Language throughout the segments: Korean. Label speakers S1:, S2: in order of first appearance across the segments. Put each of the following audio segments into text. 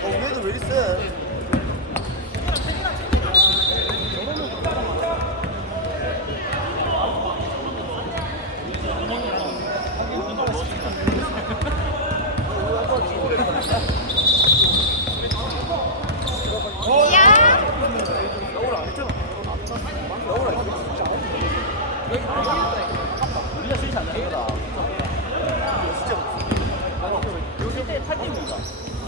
S1: 어, 얘도 왜 이리 세?
S2: 우리가 스위치 안 되는 거다. 요새 때 탈팀입니다.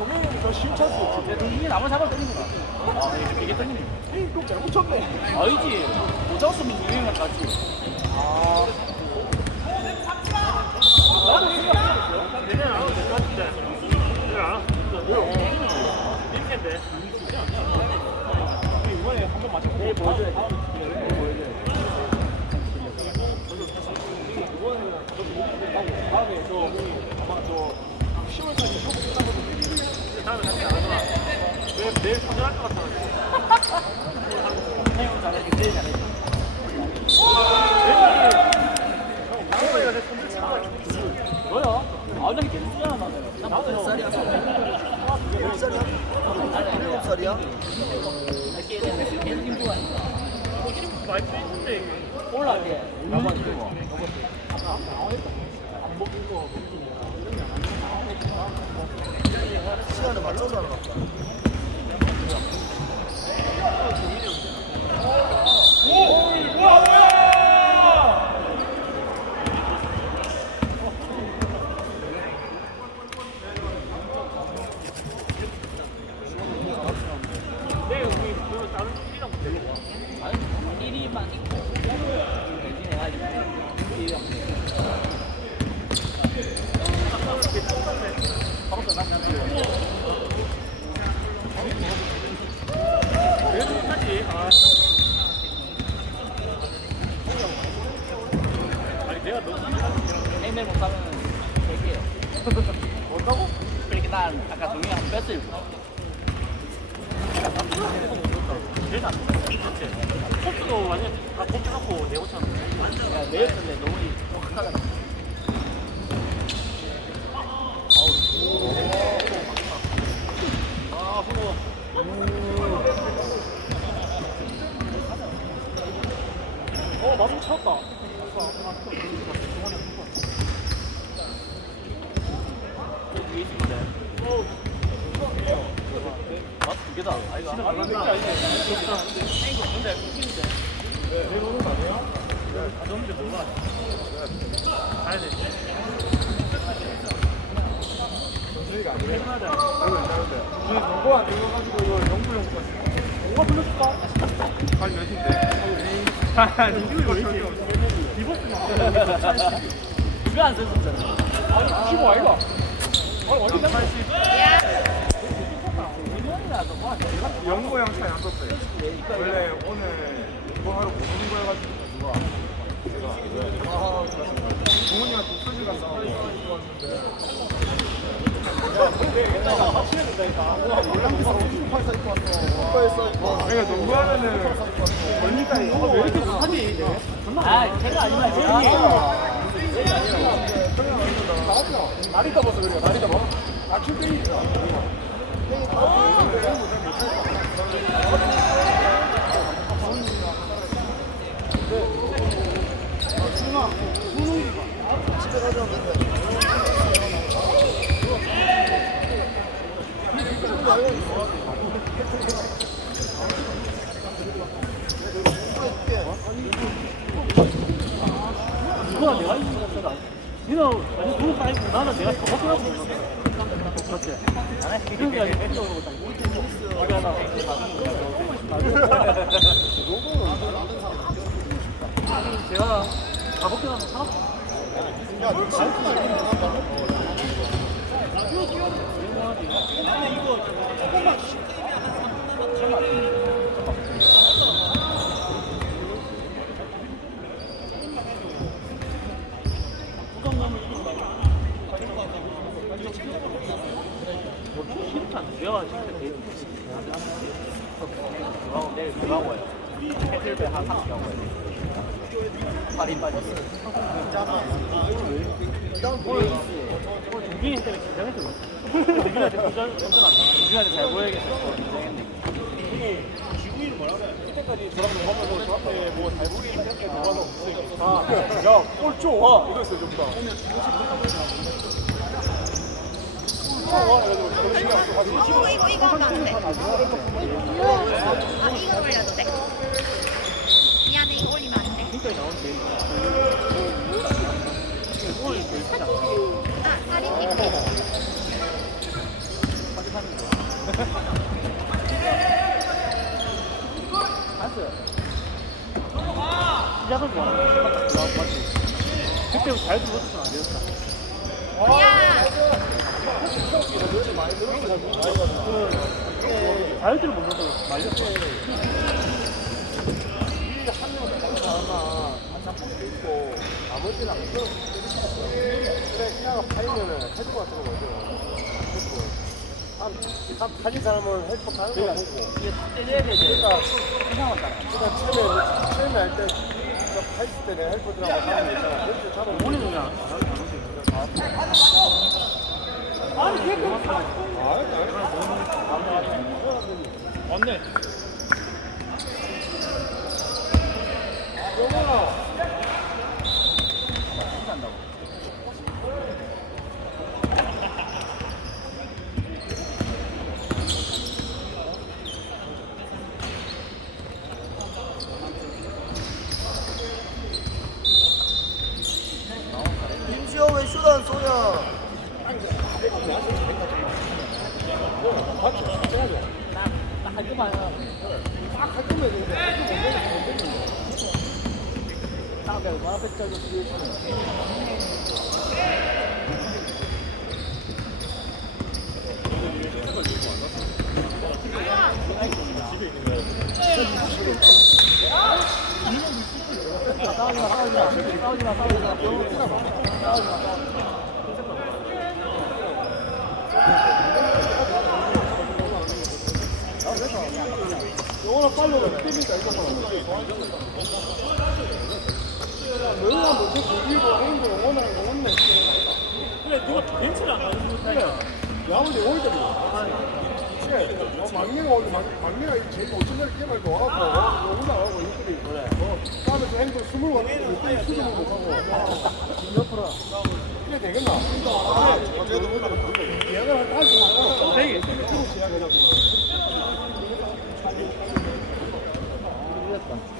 S2: 동민이 동민이 형이 더 심찼어.
S3: 내 동영이 나무 잡아 떨린 거다. 아, 이게 되게 떨리네.
S2: 에이 잘못 쳤네.
S3: 아니지. 도장수면 동영이랑 같이.
S2: 아. 나도 생각했어요. 내년 안 와도 될것 같은데. 내년 안 왔어. 왜요? 닌텐데. 이번에 한번 맞춰. 내일 보여줘야 돼. 내일 보여줘야 돼. 이번에는 저도 못 가고 다음에 저 아마 저 10월까지 협업 끝나고 다음에 같이 안 하잖아. 내일 선전할 것 같아.
S3: 형 잘해, 제일 잘해. 뭐야? 아저씨 계속 쓰잖아, 나는.
S1: 나도 몇 살이야? 몇 살이야? 일곱 살이야?
S3: 계속 힘주고 하니까.
S2: 많이 빼는데
S3: 올라게. 나만 주고.
S1: 시간을 맞춰서 하는 것 같다.
S2: 내일 우리 그러면 다른 팀이랑 뭐 되는 거야?
S3: 아니, 1위만 있고. 대신 해가지고. 바로 끝났네.
S2: 그래도 못하지. 아. 아니 내가 너무
S3: 애매 못하면 될게요.
S2: 뭔다고?
S3: 그렇게 난 아까 동영이 한 뺐을
S2: 안 돼. 코트도 완전 다 꽂혀놓고 내고 쳤는데.
S3: 야, 너무.
S2: 아, 후보. 어, 마중 쳤다.
S3: 위에 있는데.
S2: 어,
S3: 맞, 두 개다. 아이가.
S2: 아, 이거.
S3: 근데 웃기는데.
S2: 내 보는 거 아니야? 아, 너무 몰라. 가야 돼. 정수리가 안 돼. 해봐야 우리 농구 안 되어가지고 이거 영구 영구 갔어. 농구 불러줄까? 아니 몇인데? 아니 이거 왜 이렇게 디버스만
S3: 누가 안 썼었잖아.
S2: 아니 95 아이가? 아니 완전 80
S3: 뭐
S4: 차이 안 썼어요. 원래 오늘 이거 하러 못 오는 거여가지고 누가 제가 아, 부모님한테 독서실 갔다 왔는데
S2: 맞추면 된다니까.
S4: 몰랑에서 98사 입고 왔어. 오빠에서 그러니까 농구하면은 걸리다 이거
S2: 왜 이렇게 이게?
S3: 아, 걔가 아니라 저기.
S2: 날이 더워서 그래요. 날이 더워. 아 출퇴근이죠.
S1: 집에 가져오면 돼.
S5: 누가 내가 있었어 니는 완전 누구 빠이고 나는 내가 더 걱정하고 있는 거야 맞지? 그런 게 아니라 진짜 그러고 딱 제가 다 걱정하면 하나
S3: 야, 너 지금 나간다.
S5: 뭐 싫지 않아 내가 진짜 데이트 중앙 내일 중앙 와요 해슬배 한 3시 하고 와요 팔이 빠졌어 동기인 때문에 긴장했어 동기한테 운전 운전 안 나. 동기한테 잘 보여야겠어. 긴장했네.
S2: 그때까지 저랑 보면서 저한테 뭐잘 보이는 생각이 뭐가 없으니까. 아, 야, 골 줘. 와, 이랬어요, 좀 더. 와, 이래가지고 저는 신경 안 써가지고.
S6: 이거 이거 이거 하면 안 돼. 아 이거 올려도 돼.
S5: 지금까지 나온 게 오늘 제일 크지 않아?
S6: 아 살인 찍기.
S5: 봤어요. 시작을 좋아하는 거 맞지? 그때부터 잘 죽었으면 안 되었다.
S6: 야
S5: 자유투를 못 넣어서 말렸어.
S2: 있고, 아무 때나 안 써. 그래, 그냥 파이면은 해줄 것 같은 거죠. 한, 한, 가진 사람은 헬퍼 가는 거 보고.
S5: 이게 때려야 되지.
S2: 그러니까,
S5: 이상하다.
S2: 그러니까 처음에, 처음에 할 때, 파이스 때 내가 헬퍼들하고 사는 거 있잖아. 그렇게 잡으면
S5: 우리는 그냥 안 하는 맞네.
S3: 김지호 왜 쇼단 쏘냐?
S5: 딱할 해라.
S2: 딱할 거면 영원아 빨리 오라. 팀이니까 이거 봐.
S5: 그래, 누가 벤치를 안 가는 거야?
S2: 야, 오이들이. 어, 막내가 오늘 막, 막내가 제일 어떤 날 깨말고 와갖고 영원아 하고 이들이 그래. 어, 또 행도 스물 가는 거 수준을 못하고.
S5: 옆으로.
S2: 그래 되겠나? 그래. 그래도 몰라. 얘가 한 다시 나가.
S5: 되게.
S2: 프로 시작해가지고.
S5: 한번 뛰었다.